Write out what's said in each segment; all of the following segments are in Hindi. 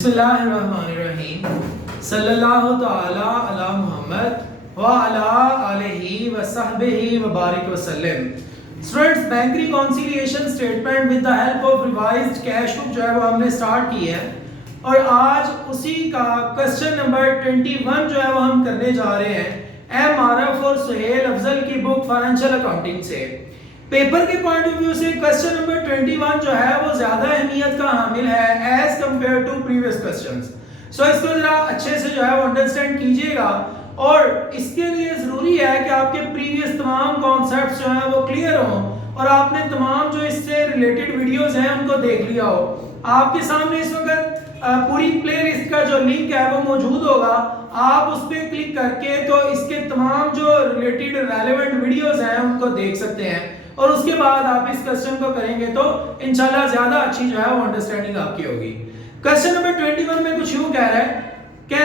बिस्मिल्लाहिर्रहमानिर्रहीम सल्लल्लाहु तआला अला मुहम्मद व अला आलिहि व सहबिहि व बारिक वसल्लम। Students, bank reconciliation statement with the help of revised cash book जो है वो हमने स्टार्ट की है और आज उसी का क्वेश्चन नंबर 21 जो है वो हम करने जा रहे हैं एम आरफ और सुहेल अफजल की बुक फाइनेंशियल अकाउंटिंग से। पेपर के पॉइंट ऑफ व्यू से क्वेश्चन नंबर 21 जो है वो ज्यादा अहमियत का हामिल है as compare to previous questions. So इसको जरा अच्छे से जो है वो अंडरस्टैंड कीजिएगा और इसके लिए जरूरी है कि आपके प्रीवियस तमाम कॉन्सेप्ट्स जो हैं वो क्लियर हों और आपने तमाम जो इससे रिलेटेड वीडियोस हैं उनको देख लिया हो। आपके सामने इस वक्त पूरी प्लेलिस्ट का जो लिंक है वो मौजूद होगा, आप उस पर क्लिक करके तो इसके तमाम जो रिलेटेड रेलेवेंट वीडियोस हैं उनको देख सकते हैं और उसके बाद आप इस क्वेश्चन को करेंगे तो इंशाल्लाह ज्यादा अच्छी जो है वो अंडरस्टैंडिंग आपकी होगी। क्वेश्चन नंबर 21 में कुछ यूं कह रहे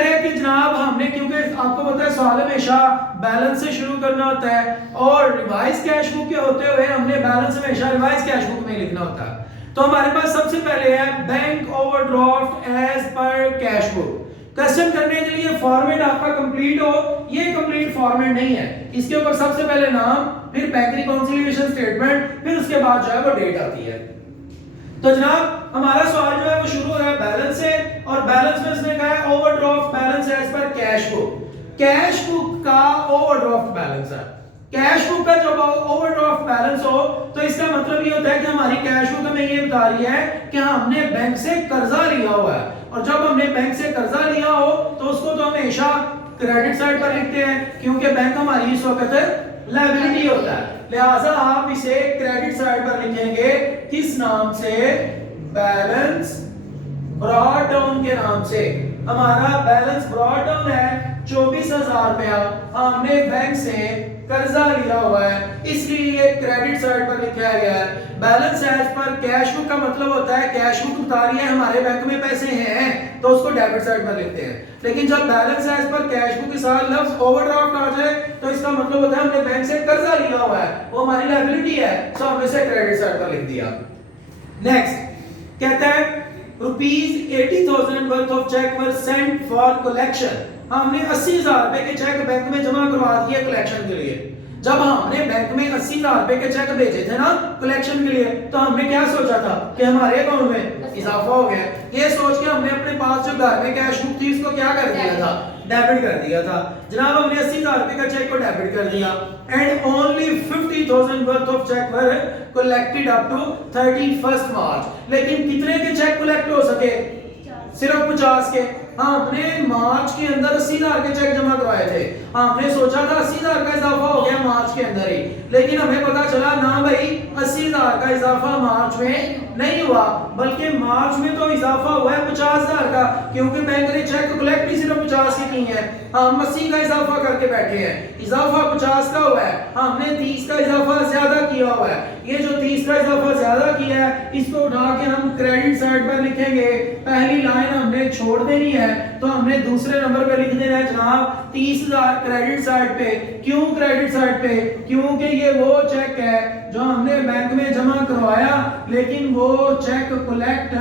हैं कि जनाब हमने, क्योंकि आपको पता है सवाल हमेशा बैलेंस से शुरू करना होता है और रिवाइज कैश बुक के होते हुए हमने बैलेंस हमेशा रिवाइज कैश बुक में लिखना होता है। तो हमारे पास सबसे पहले है bank overdraft as per cash book. Question करने के लिए फॉर्मेट आपका कंप्लीट हो, ये कंप्लीट फॉर्मेट नहीं है। इसके ऊपर सबसे पहले नाम, फिर बैंक रिकॉन्सिलिएशन स्टेटमेंट, फिर उसके बाद जो है वो डेट आती है। तो जनाब हमारा सवाल जो है वो शुरू हो रहा है बैलेंस से और बैलेंस में उसने कहा है overdraft balance as per cash book. Cash book का ओवरड्राफ्ट बैलेंस है। कैश बुक का जब ओवरड्राफ्ट बैलेंस हो तो इसका मतलब ये होता है कि हमारी कैश बुक हमें ये बता रही है कि हमने बैंक से कर्जा लिया हुआ है और जब हमने बैंक से कर्जा लिया हो तो उसको तो हमेशा क्रेडिट साइड पर लिखते हैं क्योंकि बैंक हमारी इस वक्त लायबिलिटी होता है, लिहाजा आप इसे क्रेडिट साइड पर लिखेंगे किस नाम से? बैलेंस ब्रॉट डाउन के नाम से। हमारा बैलेंस ब्रॉट डाउन है 24,000 रुपया, हमने बैंक से कर्जा लिया हुआ है इसलिए ये क्रेडिट साइड पर लिखा गया है। Balance as per cash book का मतलब होता है कैश बुक बता रही है हमारे बैंक में पैसे हैं तो उसको डेबिट साइड पर लिखते हैं, लेकिन जब balance as per cash book के साथ लफ्ज ओवरड्राफ्ट आ जाए तो इसका मतलब होता है हमने बैंक से कर्जा लिया हुआ है, वो हमारी लायबिलिटी है, सो हमने इसे क्रेडिट साइड पर लिख दिया। नेक्स्ट कहता है ₹80,000 worth of cheque were sent for collection. हमने 80,000 रुपए के चेक बैंक में जमा करवा दिए कलेक्शन के लिए। जब हमने बैंक में 80,000 रुपए के चेक भेजे थे ना कलेक्शन के लिए तो हमने क्या सोचा था कि हमारे अकाउंट में इजाफा हो गया। ये सोच के हमने अपने पास जो घर में कैश बुक थी उसको क्या कर दिया था? डेबिट कर दिया था। जनाब हमने 80,000 रुपए का चेक को डेबिट कर दिया and only 50,000 worth of cheque were collected up to 31 March. लेकिन कितने के चेक कलेक्ट हो सके? सिर्फ 50 के। हमने मार्च के अंदर 80,000 के चेक जमा करवाए थे। हमने सोचा था 80,000 का इजाफा हो गया मार्च के अंदर ही, लेकिन हमें पता चला ना भाई 80,000 का इजाफा मार्च में नहीं हुआ बल्कि मार्च में तो इजाफा हुआ है 50,000 का, क्योंकि बैंक ने चेक कलेक्ट ही सिर्फ 50 ही की है। हम 80 का इजाफा करके बैठे हैं, इजाफा 50 का हुआ है, हमने 30 का इजाफा ज्यादा किया हुआ है। ये जो 30 का इजाफा ज्यादा किया है इसको उठा के हम क्रेडिट साइड पर लिखेंगे। पहली लाइन हमने छोड़ देनी है तो हमने दूसरे नंबर पे लिख देना है जनाब 30,000 क्रेडिट साइड पे। क्यों क्रेडिट साइड पे? क्योंकि ये वो चेक है जो हमने बैंक में जमा करवाया लेकिन वो चेक कलेक्ट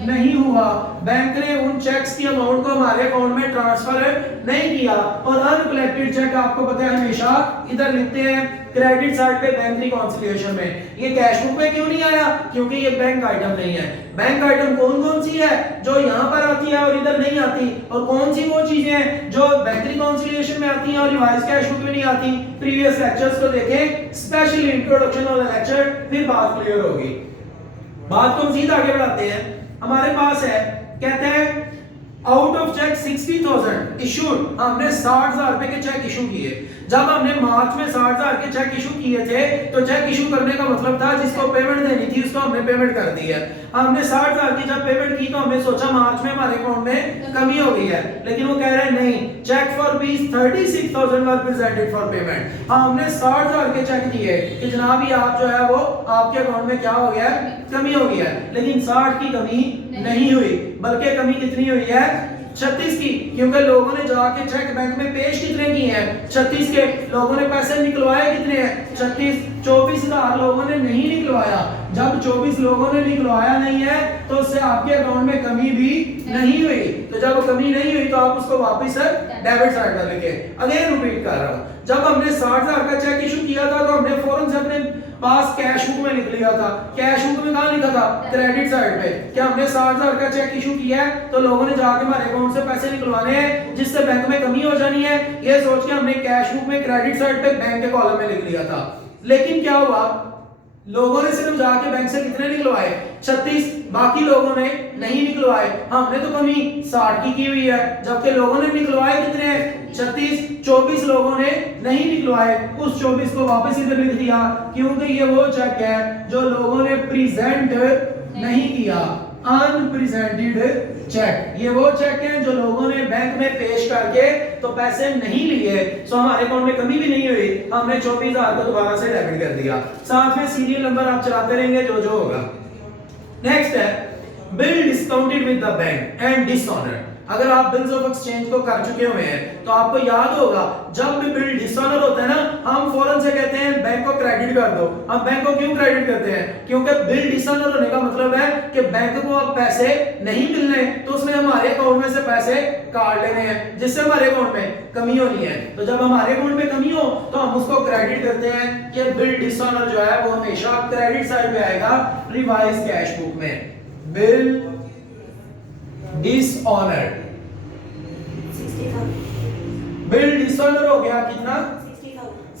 नहीं हुआ। बैंक ने उन चेक्स की अमाउंट को हमारे अकाउंट में ट्रांसफर नहीं किया और अनकलेक्टेड चेक आपको पता है हमेशा इधर लिखते हैं क्रेडिट साइड पे बैंक रिकॉन्सिलिएशन में। ये कैश बुक में क्यों नहीं आया? क्योंकि ये बैंक आइटम नहीं है। बैंक आइटम कौन कौन सी है जो यहाँ पर आती है और इधर नहीं आती, और कौन सी वो चीजें हैं जो बैंक रिकॉन्सिलिएशन में आती हैं और रिवाइज कैश बुक में नहीं आती? प्रीवियस लेक्चर्स को देखें, स्पेशली इंट्रोडक्शन वाला लेक्चर, फिर बात क्लियर होगी। बात को मजीद आगे बढ़ाते हैं। हमारे पास है, कहते हैं आउट ऑफ चेक 60,000 इशूड, हमने 60,000 रुपए के चेक इशू किए। जब हमने मार्च में 60,000 के चेक इशू किए थे तो चेक इशू करने का मतलब था जिसको पेमेंट देनी थी उसको हमने पेमेंट कर दी है। हमने 60,000 की जब पेमेंट की तो हमने सोचा मार्च में हमारे अकाउंट में कमी हो गई है, लेकिन वो कह रहे हैं नहीं, cheque for rupees 36,000 were presented for payment. हमने 60,000 के चेक दिए कि जनाब ये आप जो है वो आपके अकाउंट में क्या हो गया है? कमी हो गई है, लेकिन 60 की कमी नहीं हुई बल्कि कमी कितनी हुई है? 36 की, क्योंकि लोगों ने जाके चेक बैंक में पेश कितने किए हैं? 36 के। लोगों ने पैसे निकलवाए कितने हैं? 36। 24,000 लोगों ने नहीं निकलवाया। जब 24 लोगों ने निकलवाया नहीं है तो उससे आपके अकाउंट में कमी भी नहीं हुई। तो जब कमी नहीं हुई तो आप उसको वापस डेबिट साइड पर लिखे। अगेन रिपीट कर रहा हूं, जब हमने 60,000 का चेक इशू किया था तो हमने फौरन से अपने पास कैश बुक में लिख लिया था। कैश बुक में कहां लिखा था? क्रेडिट साइड पे। क्या हमने 60,000 का चेक इशू किया है तो लोगों ने जाके हमारे अकाउंट से पैसे निकलवाने हैं जिससे बैंक में कमी हो जानी है, ये सोच के हमने कैश बुक में क्रेडिट साइड पे बैंक के कॉलम में लिख लिया था। लेकिन क्या हुआ, लोगों ने सिर्फ जाके बैंक से कितने निकलवाए? 36। बाकी लोगों ने नहीं निकलवाए। हमने तो कमी 60 की हुई है, जबकि लोगों ने निकलवाए कितने? 36। 24 लोगों ने नहीं निकलवाए। उस 24 को वापस इधर लिख दिया क्योंकि ये वो चेक है जो लोगों ने प्रेजेंट नहीं किया, अनप्रेजेंटेड चेक। ये वो चेक हैं जो लोगों ने बैंक में पेश करके तो पैसे नहीं लिए, सो हमारे अकाउंट में कमी भी नहीं हुई, हमने 24,000 को दोबारा से डेबिट कर दिया। साथ में सीरियल नंबर आप चलाते रहेंगे जो जो होगा। नेक्स्ट है bill discounted with the bank and dishonour. अगर आप बिल्स ऑफ एक्सचेंज को कर चुके हुए हैं तो आपको याद होगा जब भी बिल डिसऑनर होता है ना, हम फौरन से कहते हैं बैंक को क्रेडिट कर दो। हम बैंक को क्यों क्रेडिट करते हैं? क्योंकि बिल डिसऑनर होने का मतलब है कि बैंक को अब पैसे नहीं मिलने, तो उसने हमारे अकाउंट में से पैसे काट लेने हैं जिससे हमारे अकाउंट में कमी होनी है। तो जब हमारे अकाउंट में कमी हो तो हम उसको क्रेडिट करते हैं कि बिल डिसऑनर जो है वो हमेशा क्रेडिट साइड पे आएगा रिवाइज कैश बुक में। बिल डिसऑनर, बिल डिसऑनर हो गया कितना?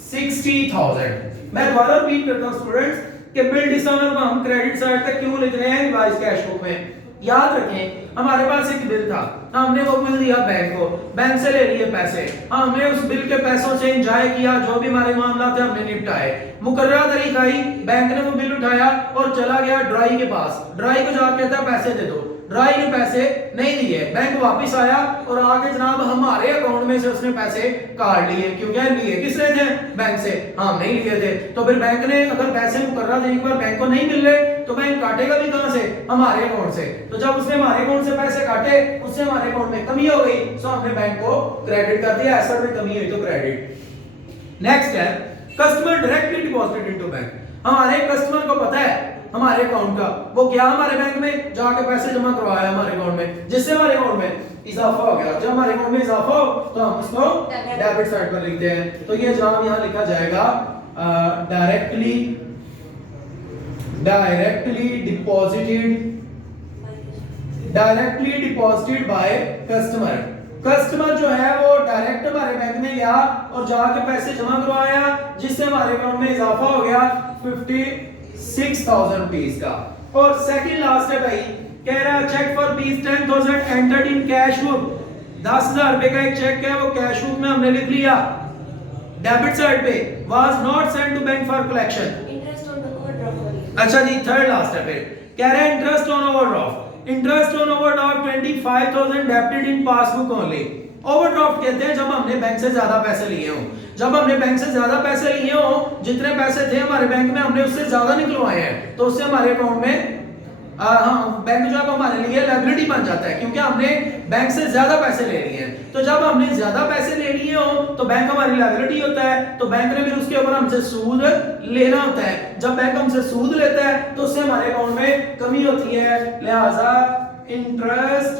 60,000। मैं दोबारा रिपीट करता हूं स्टूडेंट्स कि बिल डिसऑनर को हम क्रेडिट साइड पे क्यों लिख रहे हैं रिवाइज कैश बुक में। याद रखें हमारे पास एक बिल था, हमने वो बिल दिया बैंक को, बैंक से ले लिए पैसे, हमने उस बिल के पैसों से एंजॉय किया, जो भी हमारे मामला थे हमने निपटाए। मुकर्ररा तारीख आई, बैंक ने वो बिल उठाया और चला गया ड्राई के पास। ड्राई को जाकर कहता है पैसे दे दो, ड्राई के पैसे नहीं दिए। बैंक वापस आया और आके जनाब हमारे अकाउंट में से उसने पैसे काट लिए। क्यों क्या लिए? किसने थे? बैंक से। हम नहीं लिए थे। तो फिर बैंक ने अगर पैसे मुकर्ररा तारीख पर बैंक को नहीं मिल रहे तो बैंक काटेगा भी कहां से? हमारे अकाउंट से। तो जब उसने हमारे अकाउंट से पैसे काटे उससे हमारे अकाउंट में कमी हो गई, सो हमने बैंक को क्रेडिट कर दिया। एसेट में कमी हुई तो क्रेडिट। नेक्स्ट है customer directly deposited into bank. हमारे कस्टमर को पता है हमारे अकाउंट का, वो क्या हमारे बैंक में जाके पैसे जमा करवाया हमारे अकाउंट में, जिससे हमारे अकाउंट में इजाफा हो गया। जब हमारे अकाउंट में इजाफा हो तो हम उसको डेबिट साइड पर लिखते हैं। तो ये जनाब यहां लिखा जाएगा directly deposited by customer. Customer जो है वो डायरेक्ट हमारे बैंक में गया और जाके पैसे जमा करवाया जिससे हमारे अकाउंट में इजाफा हो गया 56,000 रुपीस का। और सेकंड लास्ट है भाई, कह रहा है cheque for rupees 10,000 entered in cash book. 10,000 रुपए का एक चेक है वो कैश बुक में हमने लिख लिया डेबिट साइड पे, was not sent to bank for collection. Interest on overdraft. अच्छा जी थर्ड लास्ट है फिर कह रहा है interest on overdraft. Interest on overdraft 25,000 debited in passbook only. Overdraft कहते हैं जब हमने बैंक से ज्यादा पैसे लिए हों। जब हमने बैंक से ज्यादा पैसे लिए हों, जितने पैसे थे हमारे बैंक में हमने उससे ज्यादा निकलवाए हैं, तो उससे हमारे अकाउंट में बैंक जो है हमारे लिए लायबिलिटी बन जाता है क्योंकि हमने बैंक से ज्यादा पैसे ले लिए हैं। तो जब हमने ज्यादा पैसे ले लिए हो तो बैंक हमारी लायबिलिटी होता है, तो बैंक ने फिर उसके ऊपर हमसे सूद लेना होता है। जब बैंक हमसे सूद लेता है तो उससे हमारे अकाउंट में कमी होती है, लिहाजा इंटरेस्ट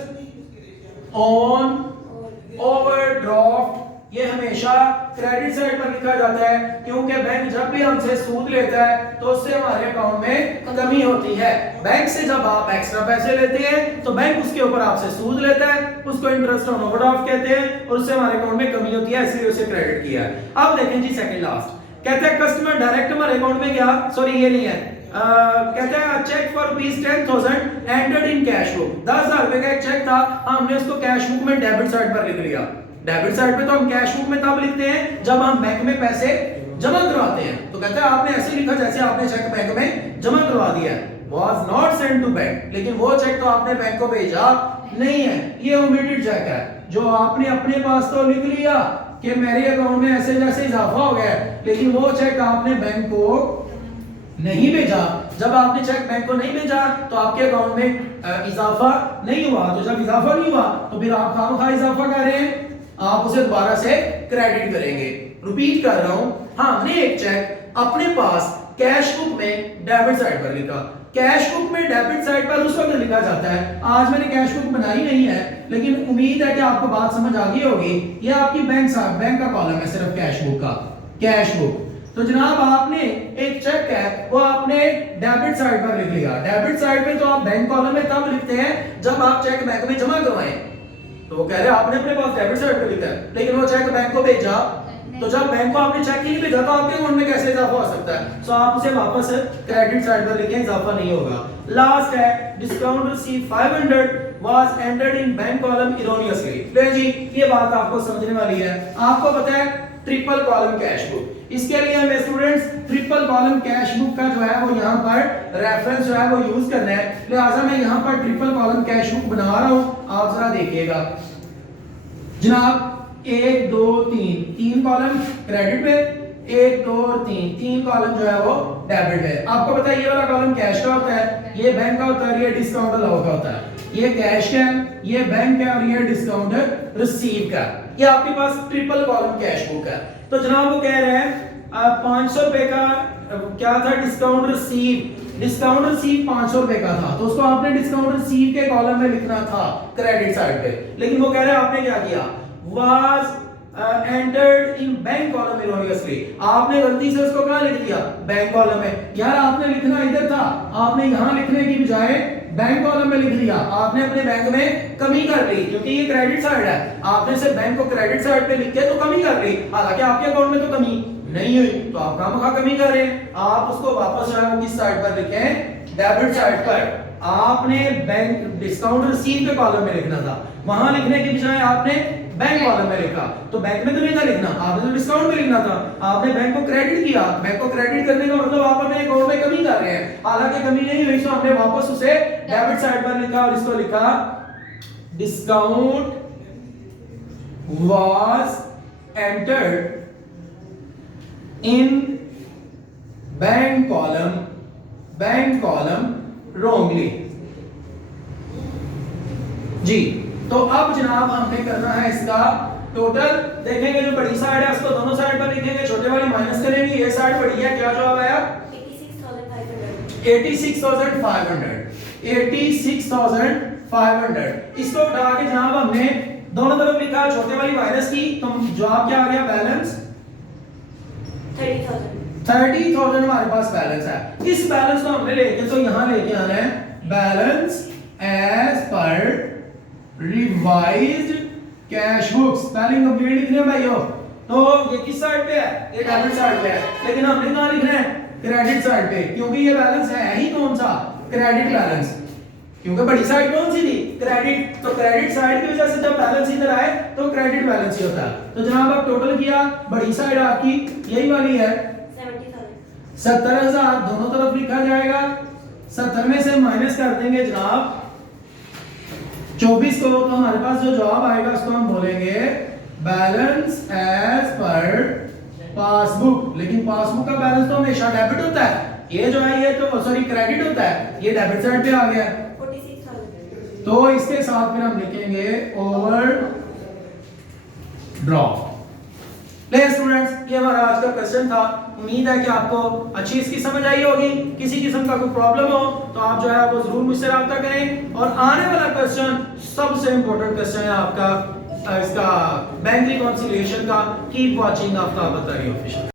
ऑन ओवरड्राफ्ट ये हमेशा क्रेडिट साइड पर लिखा जाता है क्योंकि बैंक जब भी हमसे सूद लेता है तो उससे हमारे अकाउंट में कमी होती है। बैंक से जब आप एक्स्ट्रा पैसे लेते हैं तो बैंक उसके ऊपर आपसे सूद लेता है, उसको इंटरेस्ट ऑन ओवरड्राफ्ट कहते हैं और उससे हमारे अकाउंट में कमी होती है, इसलिए उसे क्रेडिट किया है। अब देखें जी सेकंड लास्ट, कहते हैं कस्टमर डायरेक्ट हमारे अकाउंट में गया, सॉरी ये नहीं है, कहते हैं cheque for rupees 10,000 entered in cash book. 10,000 रुपए का एक चेक था, हमने उसको कैश बुक में डेबिट साइड पर लिख लिया। डेबिट साइड पे तो हम कैश बुक में तब लिखते हैं जब हम बैंक में पैसे जमा करवाते हैं। तो कहते हैं आपने ऐसे लिखा जैसे आपने चेक बैंक में जमा करवा दिया है, was not sent to bank, लेकिन वो चेक तो आपने बैंक को भेजा नहीं है, ये ओमिटेड चेक है जो आपने अपने पास तो लिख लिया कि मेरे अकाउंट में ऐसे जैसे इजाफा हो गया, लेकिन वो चेक आपने बैंक को नहीं भेजा। जब आपने चेक बैंक को नहीं भेजा तो आपके अकाउंट में इजाफा नहीं हुआ। तो जब इजाफा नहीं हुआ तो फिर आप खामखा इजाफा कर रहे हैं, आप उसे दोबारा से क्रेडिट करेंगे। रिपीट कर रहा हूं, हमने एक चेक अपने पास कैश बुक में डेबिट साइड पर लिखा। कैश बुक में डेबिट साइड पर उस वक्त लिखा जाता है, आज मैंने कैश बुक बनाई नहीं है लेकिन उम्मीद है कि आपको बात समझ आ गई होगी। ये आपकी बैंक का कॉलम है, सिर्फ कैश बुक का, कैश बुक। तो जनाब आपने एक चेक है वो आपने डेबिट साइड पर लिख लिया। डेबिट साइड पे तो आप बैंक कॉलम में तब लिखते हैं जब आप चेक बैंक में जमा करवाएं। तो वो कह रहे हैं आपने अपने पास डेबिट साइड पे लिखा है लेकिन वो चेक बैंक को भेजा, तो जब बैंक को आपने चेक ही नहीं भेजा तो आपके अकाउंट में कैसे इजाफा हो सकता है? सो आप उसे वापस क्रेडिट साइड पर लिखें, इजाफा नहीं होगा। लास्ट है discount receive 500 was entered in bank column erroneously। ले जी ये बात आपको समझने वाली है। आपको पता है ट्रिपल कॉलम कैश बुक, इसके लिए हमें students triple column cash book का जो है वो यहाँ पर रेफरेंस जो है वो यूज करना है। लिहाजा मैं यहाँ पर ट्रिपल कॉलम कैश बुक बना रहा हूँ, आप जरा देखिएगा जनाब। 1 2 3 तीन कॉलम क्रेडिट पे, 1 2 और 3 कॉलम जो है वो डेबिट है। आपको पता है ये वाला कॉलम कैश का होता है, ये बैंक का होता है, ये डिस्काउंट अलाउ का होता है। ये कैश है, ये बैंक है और ये डिस्काउंट रिसीव का। ये आपके पास ट्रिपल कॉलम कैश बुक है। तो जनाब वो कह रहे हैं 500 रुपए का क्या था डिस्काउंट रिसीव 500 रुपए का था, तो उसको आपने डिस्काउंट रिसीव के कॉलम में लिखना था क्रेडिट साइड पे। लेकिन वो कह रहे हैं आपने क्या किया, was entered in bank column erroneously। आपने गलती से उसको कहां लिख दिया, बैंक कॉलम में। यार आपने लिखना इधर था, आपने यहां लिखने की बजाय बैंक कॉलम में लिख दिया। आपने अपने बैंक में कमी कर ली क्योंकि ये क्रेडिट साइड है, आपने सिर्फ बैंक को क्रेडिट साइड पे लिख के तो कमी कर ली, हालांकि आपके अकाउंट में तो कमी नहीं हुई, तो आप खामखा कमी कर रहे हैं। आप उसको वापस जो है वो किस साइड पर लिखें, डेबिट साइड पर। आपने बैंक डिस्काउंट रिसीव के कॉलम में लिखना था, वहां लिखने की बजाय आपने बैंक कॉलम में लिखा। तो बैंक में तो नहीं था लिखना, आपने तो डिस्काउंट में लिखना था। आपने बैंक को क्रेडिट किया, बैंक को क्रेडिट करने का मतलब आप अपने अकाउंट में कमी कर रहे हैं, हालांकि कमी नहीं हुई, तो हमने वापस उसे डेबिट साइड पर लिखा और इसको लिखा discount was entered in bank column wrongly. जी तो अब जनाब हमने करना है इसका टोटल। देखेंगे जो बड़ी साइड है उसको दोनों साइड पर लिखेंगे, छोटे वाली माइनस करेंगे, ये साइड बड़ी है, क्या जवाब आया 86,500। इसको उठा के जनाब हमने दोनों तरफ लिखा, छोटे वाली माइनस की, तो जवाब क्या आ गया, बैलेंस 30,000 हमारे पास बैलेंस है। इस बैलेंस को हमने लेके तो यहां लेके आना है balance as per revised cash book. Spelling complete लिखने हैं भाइयों। तो ये किस साइड पे है, ये डेबिट साइड पे है, लेकिन हमने कहां लिखना है, क्रेडिट साइड पे, क्योंकि ये बैलेंस है ही कौन सा, क्रेडिट बैलेंस, क्योंकि बड़ी साइड कौन सी थी, क्रेडिट। तो क्रेडिट साइड की वजह से जब बैलेंस इधर आए तो क्रेडिट बैलेंस ही होता है। तो जनाब आप टोटल किया, बड़ी साइड आपकी यही वाली है 70,000, दोनों तरफ लिखा जाएगा। 70 में से माइनस कर देंगे जनाब 24 को, तो हमारे पास जो जवाब आएगा उसको हम बोलेंगे बैलेंस एज पर पासबुक। लेकिन पासबुक का बैलेंस तो हमेशा डेबिट होता है, ये जो है ये तो सॉरी क्रेडिट होता है, ये डेबिट साइड पे आ गया। 46,000। तो इसके साथ फिर हम लिखेंगे ओवर ड्रॉ। ले स्टूडेंट्स, ये हमारा आज का क्वेश्चन था। उम्मीद है कि आपको अच्छी इसकी समझ आई होगी। किसी किस्म का कोई प्रॉब्लम हो तो आप जो है वो जरूर मुझसे राब्ता करें। और आने वाला क्वेश्चन सबसे इंपॉर्टेंट क्वेश्चन है आपका इसका बैंक रिकॉन्सिलिएशन का। Keep watching Aftab Batari official.